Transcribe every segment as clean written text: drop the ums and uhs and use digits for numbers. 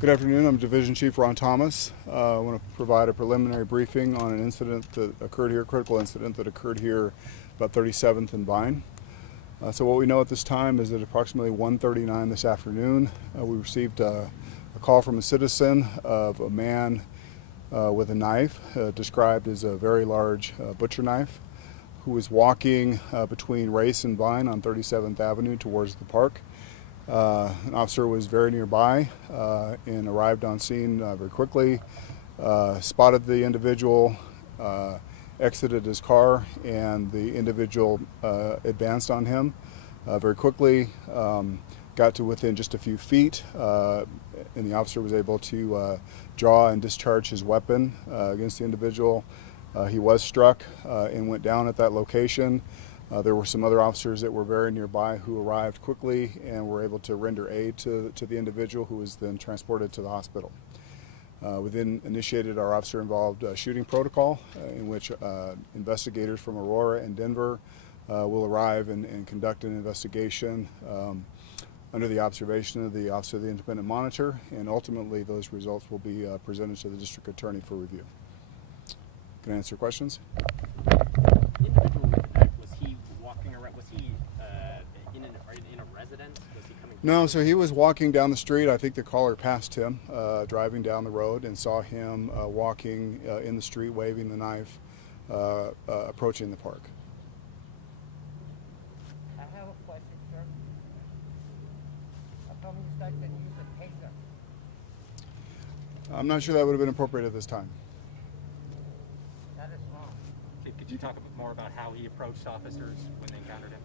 Good afternoon. I'm Division Chief Ron Thomas. I want to provide a preliminary briefing on an incident that occurred here, critical incident that occurred here about 37th and Vine. So what we know at this time is at approximately 1:39 this afternoon, we received a call from a citizen of a man with a knife, described as a very large butcher knife, who was walking between Race and Vine on 37th Avenue towards the park. An officer was very nearby and arrived on scene very quickly, spotted the individual, exited his car, and the individual advanced on him very quickly, got to within just a few feet, and the officer was able to draw and discharge his weapon against the individual. He was struck and went down at that location. There were some other officers that were very nearby who arrived quickly and were able to render aid to the individual, who was then transported to the hospital. We then initiated our officer-involved shooting protocol, in which investigators from Aurora and Denver will arrive and conduct an investigation under the observation of the Office of the Independent Monitor, and ultimately those results will be presented to the District Attorney for review. Can I answer questions? In a residence? Was he coming? No, so he was walking down the street. I think the caller passed him driving down the road and saw him walking in the street, waving the knife, approaching the park. I have a question, sir. How come you guys didn't use a taser? I'm not sure that would have been appropriate at this time. That is wrong. Could you talk a bit more about how he approached officers when they encountered him?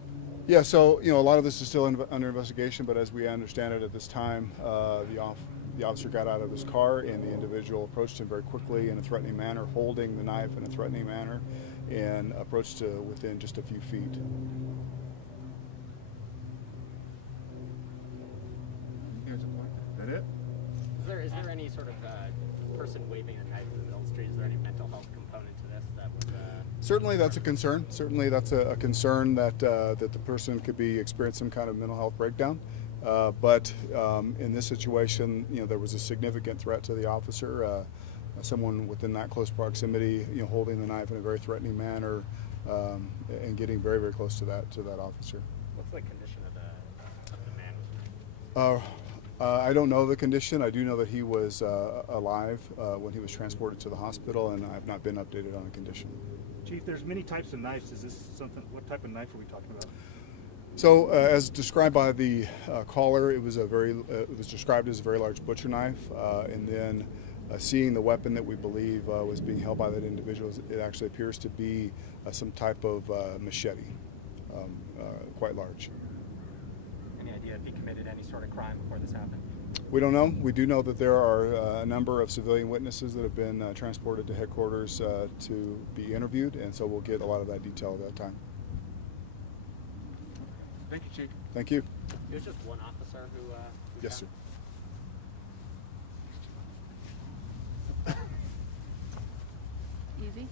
Yeah, so a lot of this is still under investigation, but as we understand it at this time, the officer got out of his car and the individual approached him very quickly in a threatening manner, holding the knife in a threatening manner, and approached to within just a few feet. Here's a point. Is that it? Is there any sort of person waving a knife in the middle of the street? Is there any mental health component to this that would? Certainly, that's a concern. Certainly, that's a concern that that the person could be experiencing some kind of mental health breakdown. But in this situation, there was a significant threat to the officer. Someone within that close proximity, holding the knife in a very threatening manner, and getting very, very close to that officer. What's the condition of the man? I don't know the condition. I do know that he was alive when he was transported to the hospital, and I have not been updated on the condition. Chief, there's many types of knives. Is this something? What type of knife are we talking about? So, as described by the caller, it was described as a very large butcher knife, and then seeing the weapon that we believe was being held by that individual, it actually appears to be some type of machete, quite large. Any idea if he committed any sort of crime before this happened? We don't know. We do know that there are a number of civilian witnesses that have been transported to headquarters to be interviewed, and so we'll get a lot of that detail at that time. Thank you, Chief. Thank you. It was just one officer who. Yes, sir. Easy.